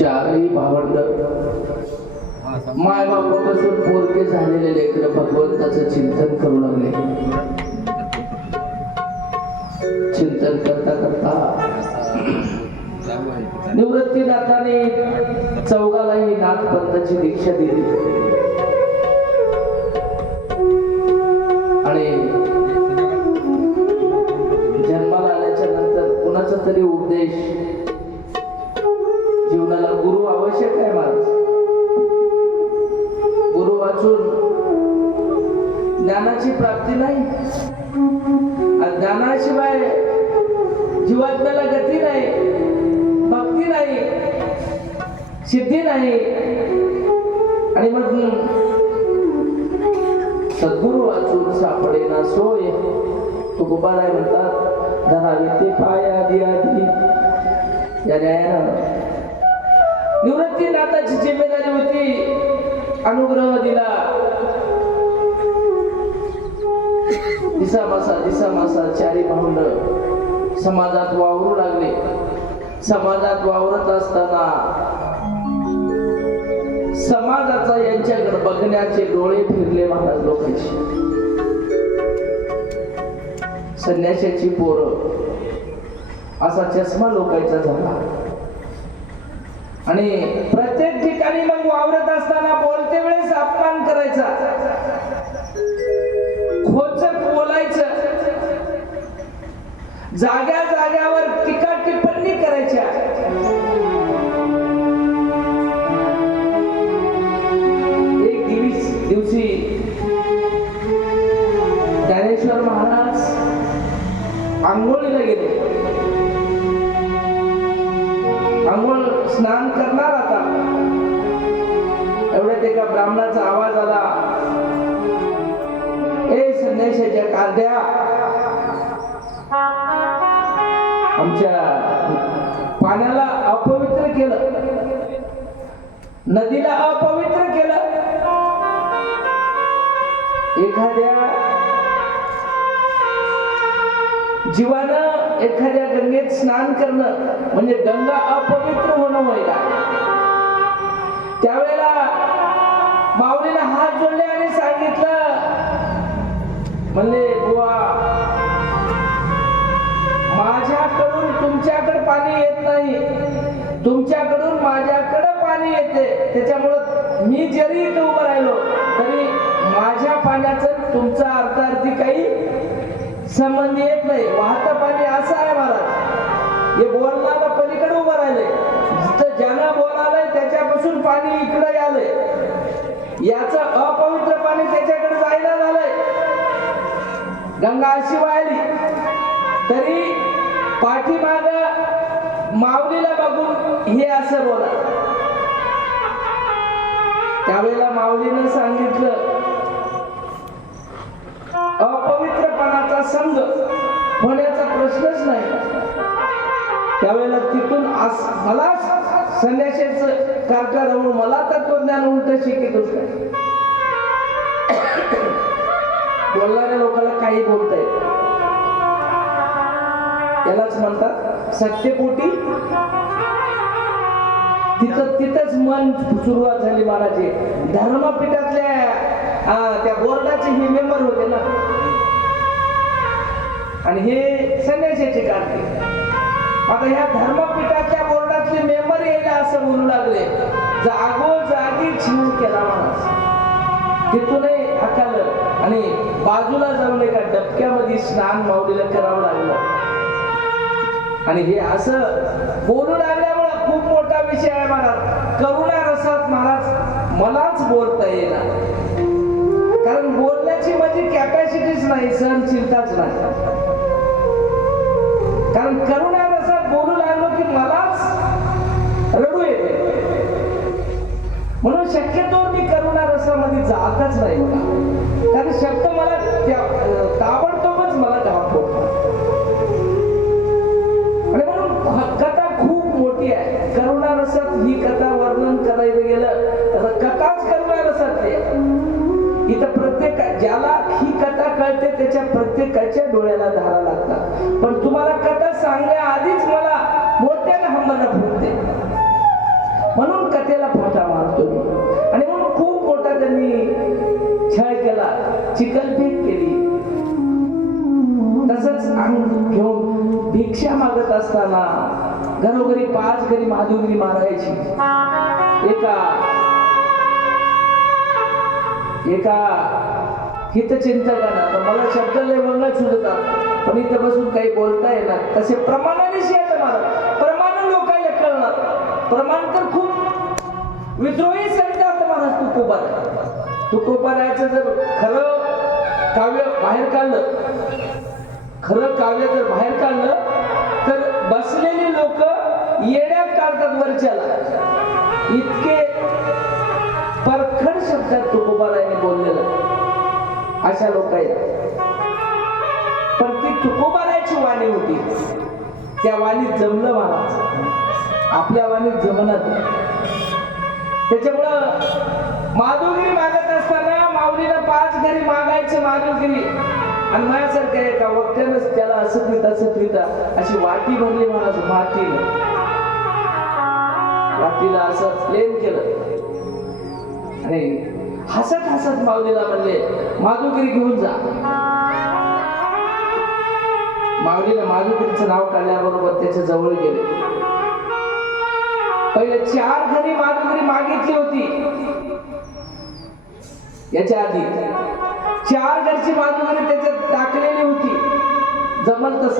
चारही भावंड. माय बापापासून पोरके झालेले लेकर भगवंताचं चिंतन करू लागले. चिंतन करता करता. निवृत्ती नाथाने चौघालाही नाथ पंथाची दीक्षा दिली. आणि जन्माला आल्याच्यानंतर कुणाचा तरी उपदेश आवश्यक आहे महाराज गुरु वाचून ज्ञानाची प्राप्ती नाही. ज्ञानाशिवाय जीवात्म्याला गती नाही भक्ती नाही सिद्धी नाही. आणि मग सद्गुरु वाचून सापडेना सोय. तुकोबाराय म्हणतात धरावी ते पाय आधी आधी. या न्यायानं निवृत्ती नाथाची जिम्मेदारी होती. अनुग्रह दिला. दिसा मासा दिसा मासा चारी भांड. समाजात वावरू लागले. समाजात वावरत असताना समाजाचा यांच्याकडे बघण्याचे डोळे फिरले महाराज लोकांचे संन्याशाची पोरं. असा चष्मा लोकांचा झाला. आणि प्रत्येक ठिकाणी मग वावरत असताना बोलते वेळेस अपमान करायचा. खोचक बोलायचं. जाग्या जाग्यावर टीका टिप्पणी करायच्या. एक दिवस दिवशी ज्ञानेश्वर महाराज आंघोळीला गेले. आंघोळ स्नान ब्राह्मणाचा आवाज आला. ए संन्याशाच्या कांद्या. आमच्या पाण्याला अपवित्र केलं. नदीला अपवित्र केलं. एखाद्या जीवानं एखाद्या गंगेत स्नान करणं म्हणजे गंगा अपवित्र होणं होय का त्यावेळेला जोडले आणि सांगितलं. म्हणले बुवा माझ्याकडून तुमच्याकडे पाणी येत नाही. तुमच्याकडून माझ्याकडे पाणी येते. त्याच्यामुळं मी जरी इथं उभं राहिलो तरी माझ्या पाण्याचं तुमचा अर्थार्थी काही संबंध येत नाही. वाहतं पाणी असं आहे महाराज. हे बोलणारा पलीकडे उभं राहिले जिथं ज्यांना बोलालंय त्याच्यापासून पाणी इकडे याचं अपवित्र पाणी त्याच्याकडे जायला झालंय. गंगा अशी वाहिली तरी पाठीमाग माऊलीला बघून हे असं बोला. त्यावेळेला माऊलीनं सांगितलं अपवित्रपणाचा संघ होण्याचा प्रश्नच नाही. त्यावेळेला तिथून आस मला संन्याशाचं कारकार म्हणून मला तत्वज्ञान उलट शिकत होत. बोलणाऱ्या लोकांना काही बोलता येत यालाच म्हणतात सत्यपोटी तिथं तिथंच मन सुरुवात झाली महाराजे. धर्मपीठातल्या त्या बोर्डाचे हे मेंबर होते ना. आणि हे संन्याशाचे कारण आता ह्या धर्मपीठाच्या बोर्डातले मेंबर येईल असं म्हणून लागले. जागो जागी जीव केला माणूस. तिथूनही हाकालं आणि बाजूला जाऊन एका डबक्यामध्ये स्नान माऊलीला करावं लागलं. आणि हे असं बोलू लागल्यामुळे खूप मोठा विषय आहे महाराज करुणा रसात महाराज मलाच बोलता येणार कारण बोलण्याची म्हणजे माझी कॅपॅसिटीच नाही सहनशीलताच नाही. कारण करुणा रसामध्ये जातच नाही मला. कारण शब्द मला त्या- ताबडतोबच मला घाबतो आणि म्हणून कथा खूप मोठी आहे. करुणा रसात ही कथा वर्णन करायला गेलं तर कथाच करुणा रसातली इथं प्रत्येक ज्याला ही कथा कळते त्याच्या प्रत्येकाच्या डोळ्याला धारा लागतात. पण तुम्हाला कथा सांगण्याआधीच मला मोठ्याने मारतो फुटते चिकलफेक केली. तसंच अंग घेऊन भिक्षा मागत असताना घरोघरी पाच घरी माधुगिरी मारायची एका एका हितचिंतकानं तर मला शब्द लय वेगळा पण इथं बसून काही बोलता येणार. तसे प्रमाणाने शेत मला प्रमाण लोकांना कळणार. प्रमाण तर खूप विद्रोही संत महाराज तुकोबा तुकोबारायचं जर खरं काव्य बाहेर काढलं. खरं काव्य जर बाहेर काढलं तर बसलेली लोक येड्या काढतात वरच्याला इतके परखड शब्दात तुकोबारायने बोललेलं. अशा लोक आहेत. पण ती तुकोबारायची वाणी होती. त्या वाणीत जमलं महाराज. आपल्या वाणीत जमणार त्याच्यामुळं माधुरी माग पाच घरी मागायचे माधुगिरी आणि माझ्यासारखं एका वक्त्यानंच त्याला असं पिता असं पिता अशी वाटी भरली महाराज मातीनं वाटीला असं प्लेन केलं. आणि हसत हसत माऊलीला म्हणले माधुगिरी घेऊन जा. माऊलीला माधुगिरीचं नाव काढल्याबरोबर त्याच्याजवळ गेले. पहिले चार घरी माधुगिरी मागितली होती. याच्या आधी. चार घरची माधुगिरी त्याच्यात टाकलेली होती. जमल तस.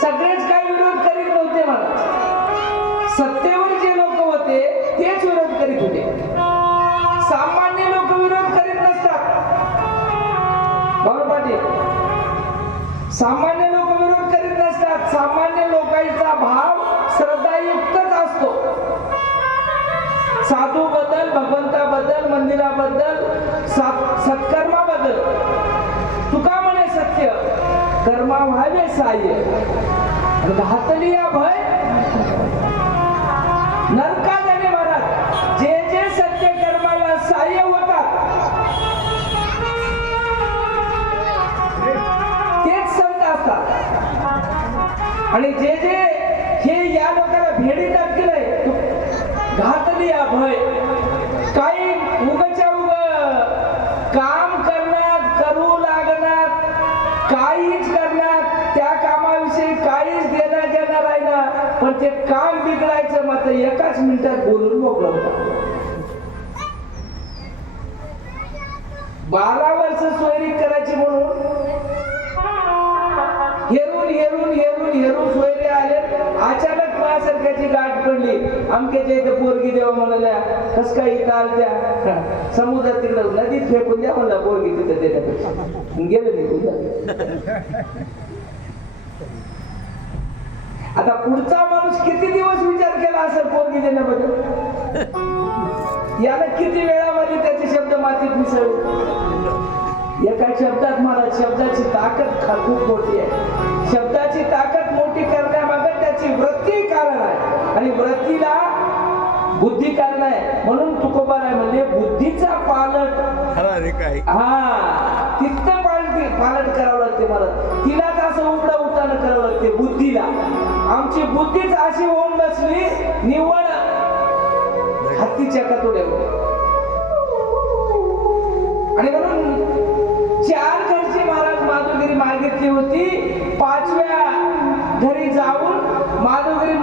सगळेच काही विरोध करीत नव्हते मला सत्तेवर जे लोक होते तेच विरोध करीत होते. सामान्य लोक विरोध करीत नसतात. बरोबर पाटील? सामान्य लोक विरोध करीत नसतात. सामान्य लोकांचा भाव श्रद्धा साधू बद्दल भगवंताबद्दल मंदिराबद्दल सात- सत्कर्माबद्दल. तुका म्हणे सत्य कर्मा व्हावे साह्य घातली या भय. नरका जाणे महाराज जे जे सत्य कर्माला साह्य होतात तेच संत असतात आणि जे जे हे या लोकांना आपली अभय काही उगच्या उग काम करणार करू लागणार काहीच करणार त्या कामाविषयी काहीच देणार घेणार आहे ना. पण ते काम बिघडायचं मात्र एकाच मिनिटात बोलून मोकळं होतं. बारा वर्ष सोयरी करायची म्हणून हेरून हेरून हेरून हेरून सोयरे आले. अचानक माझ्यासारख्याची गाठ पडली. अमक्याच्या इथे पोरगी देवा म्हणाल्या कस काय इथं आलत्या? समुद्रात तिकडं नदीत फेकून द्या म्हणला पोरगी तिथं देण्यापेक्षा गेलं निघून आता पुढचा माणूस किती दिवस विचार केला असेल पोरगी देण्याबद्दल? याला किती वेळामध्ये त्याचे शब्द मातीत मिसळले. एका शब्दात मला शब्दाची ताकद खूप मोठी आहे. शब्दाची ताकद मोठी करण्यामागे त्याची वृत्ती कारण आहे. आणि वृत्तीला बुद्धी कारण आहे. म्हणून तुकोबार आहे म्हणजे बुद्धीचा पालट. हा. तिथं पालट पालट करावं लागते मला. तिलाच असं उघडा उताना करावं लागते बुद्धीला. आमची बुद्धीच अशी होऊन बसली निव्वळ हत्तीच्या कतोड्यावर. सांगितली होती. पाचव्या घरी जाऊन माधवगिरी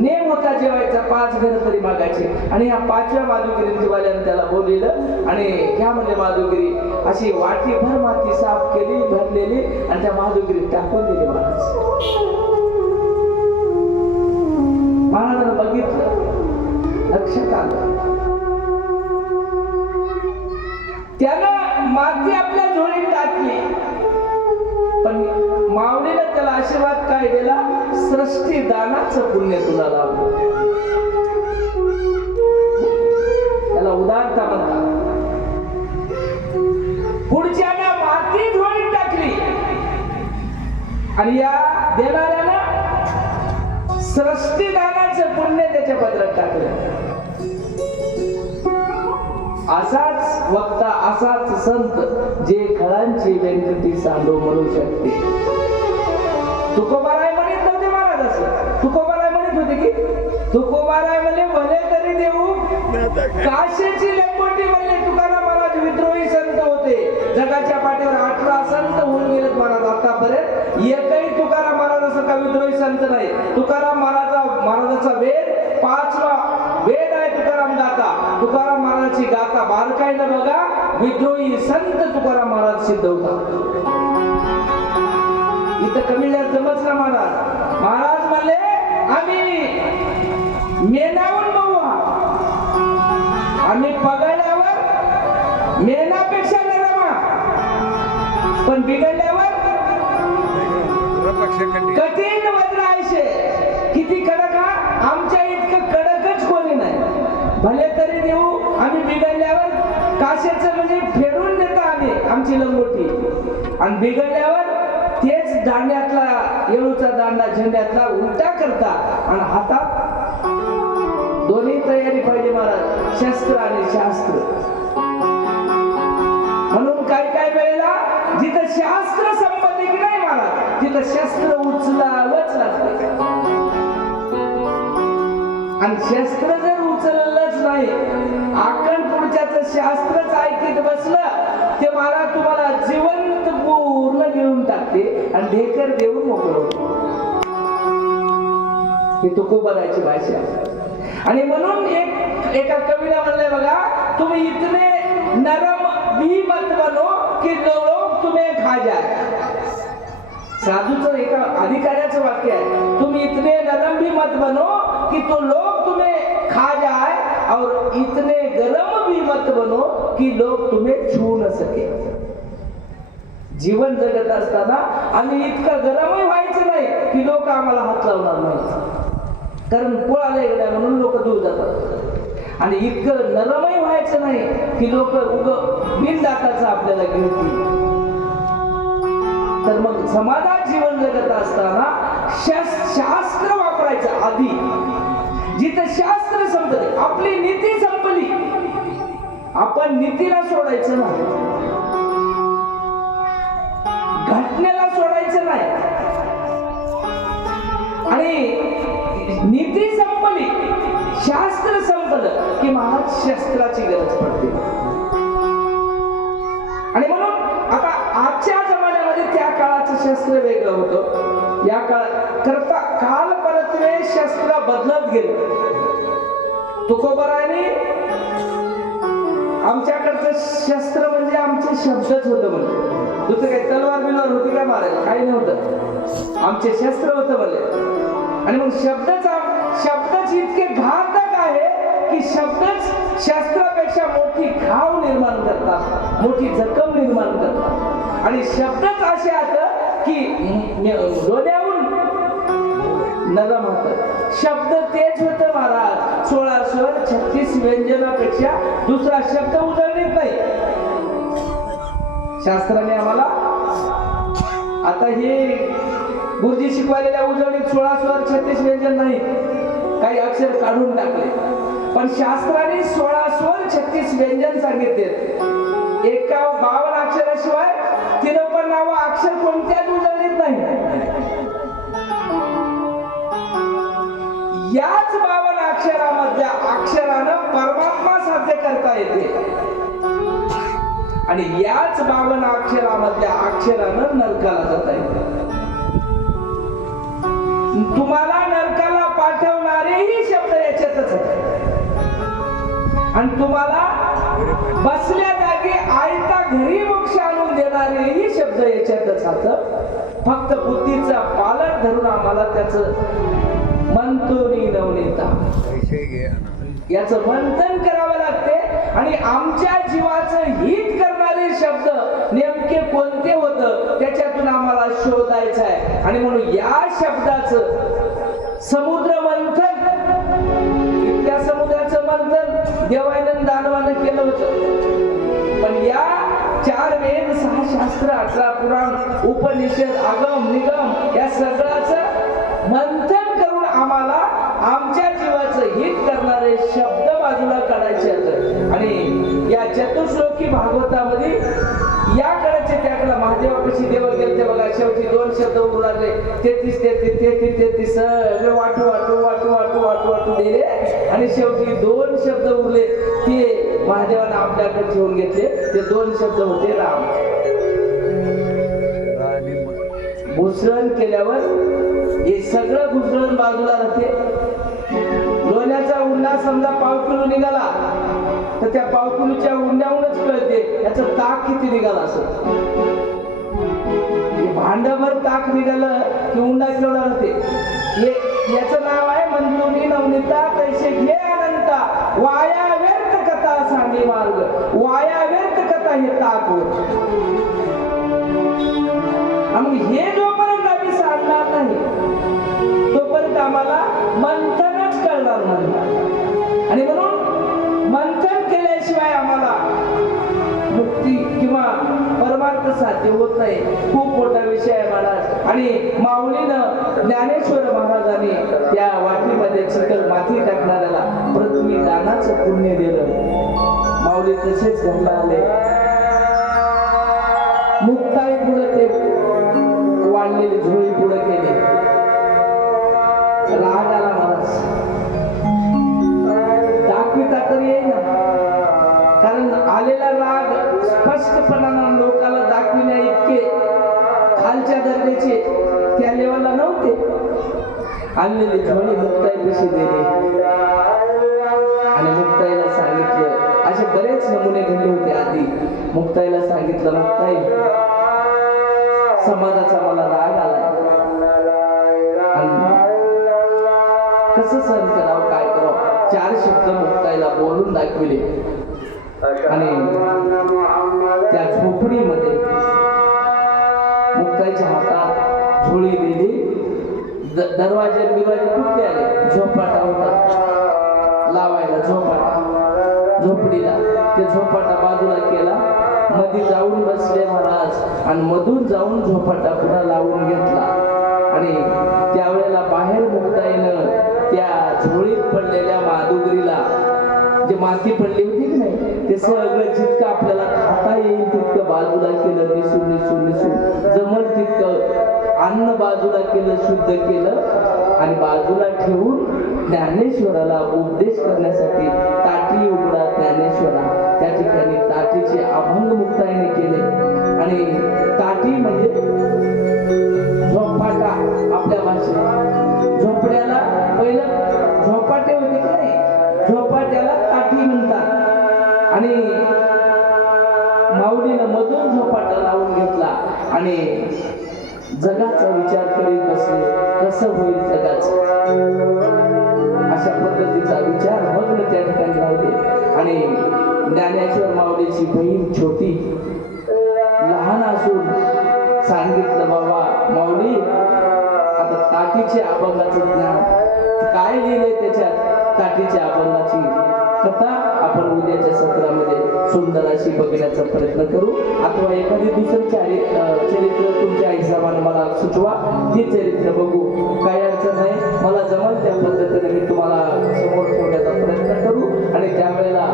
नेम होता जेवायचा पाच घर तरी मागायचे. आणि ह्या पाचव्या माधुगिरी वाल्यानं त्याला बोललेलं. आणि ह्या म्हणजे माधुगिरी अशी वाटी भर माती साफ केली भरलेली आणि त्या माधुगिरीत टाकून दिली महाराज. महाराजांना बघितलं. लक्षात आलं. त्यानं माती आपल्या झोळीत टाकली. पण माऊलीनं त्याला आशीर्वाद काय दिला? सृष्टी दानाचं पुण्य तुला लावलं त्याला उदारता म्हणतात. पुढच्याला माती झोळीत टाकली. आणि या देणाऱ्याला सृष्टी दानाचं पुण्य त्याच्या बदलत टाकलं. असाच वक्ता असाच संत जे खळांची व्यंकटी सांडो म्हणू शकते. तुकोबाराय म्हणत नव्हते महाराज असं तुकोबाराय म्हणत होते की तुकोबाराय म्हणजे भले तरी देऊ. काशेची लंगोटी म्हणले तुकाराम महाराज विद्रोही संत होते. जगाच्या पाठीवर अठरा संत होऊन गेलेत महाराज आतापर्यंत. एकही तुकाराम महाराज असं का विद्रोही संत नाही. तुकाराम महाराजा महाराजाचा वेद पाचवा वेद आहे तुकाराम गाथा तुकाराम महाराजाची गाथा बारकाईनं बघा? विद्रोही संत तुकाराम महाराज सिद्ध होता इथं कमी जास्त जमच ना महाराज. महाराज म्हणले आम्ही मेनावून बघू आम्ही पगडल्यावर मेनापेक्षा नरमा पण बिघडल्यावर कठीण वज्र आयशे किती कडक हा? आमच्या इतकं कडकच कोणी नाही. भले बिघडल्यावर म्हणजे फेडून देता आम्ही आमची लंगोटी. आणि बिघडल्यावर तेच दांड्यातला येळूचा दांडा झेंड्यातला उलटा करता आणि हातात दोन्ही तयारी पाहिजे महाराज शस्त्र आणि शास्त्र. म्हणून काय काय वेळेला जिथं शास्त्र संबंधित नाही महाराज तिथं शस्त्र उचलावंच लागते. आणि शस्त्र जर उचललंच नाही आकण पुढच्याच शास्त्र ते महाराज तुम्हाला जिवंत पूर्ण घेऊन टाकते. आणि ढेकर देऊन मोकळं होते. ही तुकोबराची भाषा. आणि म्हणून एक एका कवीला म्हणलंय बघा तुम्ही इतने नरम भी मत बनो की लोक तुम्ही खा जाए. साधूचं एका अधिकाऱ्याचं वाक्य आहे. तुम्ही इतने नरम भी मत बनो कि तो लोक तुम्ही खा जाए. और इतने गरम भी मत बनो कि लोग तुम्हें छू न सके। जीवन जगत असताना आम्ही इतकं गरमही व्हायचं नाही की लोक आम्हाला हात लावणार नाही कारण पोळाला गेल्या म्हणून लोक दूर जातात. आणि इतकं नरमही व्हायचं नाही की लोक उग बिनदाताचं आपल्याला घेतील तर मग समाजात जीवन जगत असताना शास्त्र वापरायचं आधी. आपली नीती संपली. आपण नीतीला सोडायचं नाही. घटनेला सोडायचं नाही. आणि नीती संपली शास्त्र संपलं की महाराज शस्त्राची गरज पडते. आणि म्हणून आता आजच्या जमान्यामध्ये त्या काळाचं शस्त्र वेगळं होतं. या काळात करता काल परत्वे शस्त्र बदलत गेलं. तुकोबराने आमच्याकडचं शस्त्र म्हणजे आमचे शब्दच होतं म्हणजे दुसरं काही तलवार बिलवार होती काय मारायला काही नव्हतं. आमचे शस्त्र होतं म्हणले आणि मग शब्दच शब्दच इतके घातक आहे की शब्दच शस्त्रापेक्षा मोठी घाव निर्माण करतात मोठी जखम निर्माण करतात. आणि शब्दच असे आता की डोळ्याहून नरम होत शब्द तेच होत महाराज सोळा स्वर छत्तीस शब्दापेक्षा दुसरा शब्द उजळणीत नाही. शास्त्राने आम्हाला आता हे गुरुजी शिकवलेल्या उजळणीत सोळा स्वर छत्तीस व्यंजन नाही काही अक्षर काढून टाकले. पण शास्त्राने सोळा स्वर छत्तीस व्यंजन सांगितले. एका बावन अक्षराशिवाय तिरपन्नावं अक्षर कोणत्याच उजळणीत नाही. याच बावन अक्षरामधल्या अक्षरानं परमात्मा साध्य करता येते. आणि याच बावन अक्षरामधल्या अक्षरानं नरकाला जाता येते. तुम्हाला नरकाला पाठवणारेही शब्द याच्यातच आणि तुम्हाला बसल्या जागी आयता घरी मोक्ष आणून देणारेही शब्द याच्यातच आहेत. फक्त बुद्धीचा पालक धरून आम्हाला त्याचं मंतोनी नवनीता. घे याचं मंथन करावं लागते आणि आमच्या जीवाचं हित करणारे शब्द नेमके कोणते होत त्याच्यातून आम्हाला शोधायचं आहे. आणि म्हणून या शब्दाचं समुद्र मंथन त्या समुद्राचं मंथन देवायनंद दानवानं केलं होतं. पण या चार वेद सहा शास्त्र अठरा पुराण उपनिषद आगम निगम या सगळ्याचं चतुर्श्लोकी भागवतामध्ये याकडे त्याकडे महादेवापाशी देव गेले ते बघा. शेवटी दोन शब्द उरले तेहतीस तेहतीस तेहतीस तेहतीस. सगळे वाटू वाटू वाटू वाटू वाटू वाटू दिले आणि शेवटी दोन शब्द उरले. ते महादेवानं आपल्याकडे ठेवून घेतले. ते दोन शब्द होते राम. घुसरण केल्यावर हे सगळं घुसरण बाजूला राहते. लोण्याचा उन्हा समजा पाव किलो निघाला. तर त्या पावकुलीच्या उंड्याहूनच कळते याचं ताक किती निघाला असत भांडभर ताक निघालं की उंडा केवढा राहते हे याचं नाव आहे मंजुनी नवनीता कैसे घे अनंता. वाया व्यर्थ कथा सांगे मार्ग. वाया व्यर्थ कथा हे ताक होत. आणि हे जोपर्यंत आम्ही सांगणार नाही तोपर्यंत आम्हाला मंथनच कळणार नाही. आणि म्हणून अर्थ साध्य होत नाही. खूप मोठा विषय आहे महाराज. आणि माऊलीनं ज्ञानेश्वर महाराजांनी त्या वाटीमध्ये चिखल माती टाकणाऱ्याला पृथ्वी दानाचं पुण्य दिलं. माऊली तसेच घडला आले. मुक्ताई पुढे ते वाढलेली झोळी पुढे केली. राग आला महाराज. दाखविता तर येईना. कारण आलेला राग स्पष्टपणानं खालच्या त्या लेवाला नव्हते. आणलेली झोळी मुक्ताई कशी दिली आणि मुक्ताईला सांगितलं असे बरेच नमुने घडले होते आधी. मुक्ताईला सांगितलं मुक्ताई समाजाचा मला राग आलाय. आणि कसं सहन करावं काय करावं? चार शब्द मुक्ताईला बोलून दाखविले. आणि त्या झोपडीमध्ये मुक्ताईच्या हातात झोळी दिली. दरवाजे बिरवाजे कुठले आले. झोपाटा होता. लावायला झोपाटा झोपडीला. ते झोपाटा बाजूला केला. मध्ये जाऊन बसले महाराज. आणि मधून जाऊन झोपाटा पुन्हा लावून घेतला. आणि त्यावेळेला बाहेर मुक्ताईनं त्या झोळीत पडलेल्या मादुगरीला जे माती पडली होती की नाही ते सगळं जितकं आपल्याला खाता येईल तितकं बाजूला केलं निसून निसून निसून केलं शुद्ध केलं आणि बाजूला ठेवून ज्ञानेश्वराला उपदेश करण्यासाठी ताटी उघडा ज्ञानेश्वरा. त्या ठिकाणी ताटीचे अभंग मुक्ताईने केले. आणि ताटी म्हणजे झोपाटा आपल्या भाषेत. झोपड्याला पहिलं झोपाटे होते की नाही? झोपाट्याला ताटी म्हणतात. आणि माऊलीनं मधून झोपाटा लावून घेतला. आणि जगाचा विचार करीत बसले कसं होईल जगाच? अशा पद्धतीचा विचार मग्न त्या ठिकाणी राहिले. आणि ज्ञानेश्वर माऊलीची बहीण छोटी लहान असून सांगितलं बाबा माऊली आता ताटीचे अभंगाचं ज्ञान काय लिहिलंय त्याच्यात? ताटीच्या अभंगाची कथा आपण उद्याच्या सत्रामध्ये सुंदर अशी बघण्याचा प्रयत्न करू. अथवा एखादी दुसरं चारि चरित्र तुमच्या हिशोबाने मला सुचवा. ते चरित्र बघू. काही अडचण नाही मला जमल त्या पद्धतीने मी तुम्हाला समोर ठेवण्याचा प्रयत्न करू. आणि त्यावेळेला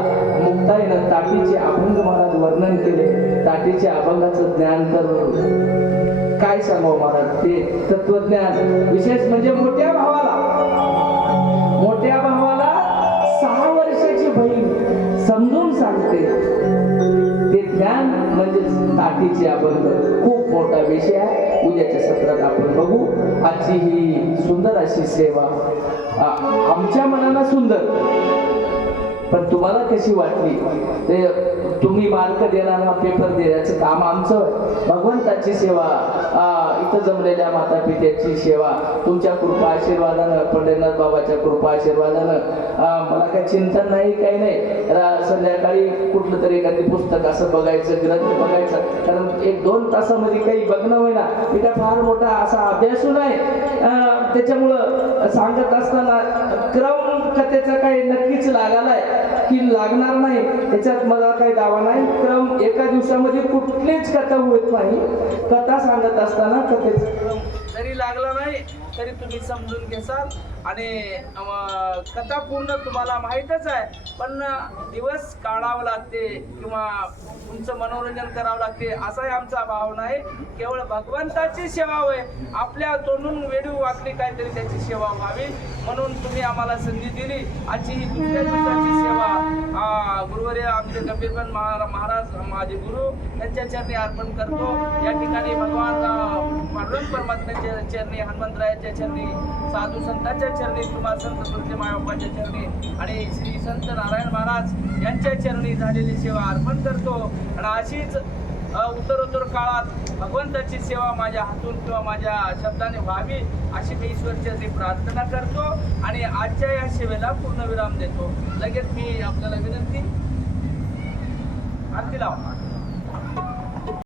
मुक्ताईनं ताटीचे अभंग महाराज वर्णन केले. ताटीच्या अभंगाचं ज्ञान करून काय सांगावं महाराज? ते तत्वज्ञान. विशेष म्हणजे मोठ्या भावाला. मोठ्या समजून सांगते. ते ज्ञान म्हणजे ताटीची आपण खूप मोठा विषय आहे. उद्याच्या सत्रात आपण बघू. आजची ही सुंदर अशी सेवा. आमच्या मनाला सुंदर. पण तुम्हाला कशी वाटली? ते तुम्ही मार्क देणार हा पेपर देण्याचं काम आमचं भगवंताची सेवा इथं जमलेल्या माता पित्याची सेवा तुमच्या कृपा आशीर्वादानं पंढरीनाथ बाबाच्या कृपा आशीर्वादानं. मला काही चिंतन नाही काही नाही. संध्याकाळी कुठलं तरी एखादी पुस्तक असं बघायचं ग्रंथ बघायचं. कारण एक दोन तासामध्ये काही बघणं होईना. मी काय फार मोठा असा अभ्यासू नाही. त्याच्यामुळं सांगत असताना क्रम कथेचा काही नक्कीच लागालाय. की लागणार नाही याच्यात मला काही दावा नाही. क्रम एका दिवसामध्ये कुठलीच कथा होत नाही. कथा सांगत असताना कथेचा क्रम जरी लागला नाही तरी तुम्ही समजून घेसाल. आणि कथा पूर्ण तुम्हाला माहीतच आहे. पण दिवस काढावं लागते किंवा तुमचं मनोरंजन करावं लागते असाही आमचा भाव नाही. केवळ भगवंताची सेवा होय. आपल्या तोंडून वेडू वाकली काहीतरी त्याची सेवा व्हावी. म्हणून तुम्ही आम्हाला संधी दिली. आजची ही दुसऱ्या दिवसाची सेवा. गुरुवरी आमचे कबीरबन महारा- महाराज माझे गुरु यांच्या चरणी अर्पण करतो. या ठिकाणी भगवान पांडुरंग परमात्म्याच्या चरणी हनुमंतरायाच्या चरणी साधू संतांच्या चरणी तुम्हा संत तुलसी मायाबाच्या चरणी आणि श्री संत नारायण महाराज यांच्या चरणी झालेली सेवा अर्पण करतो. आणि अशीच उत्तरोत्तर काळात भगवंताची सेवा माझ्या हातून किंवा माझ्या शब्दाने व्हावी अशी मी ईश्वरचरणी प्रार्थना करतो आणि आजच्या या सेवेला पूर्ण विराम देतो. लगेच मी आपल्याला विनंती आरती लावा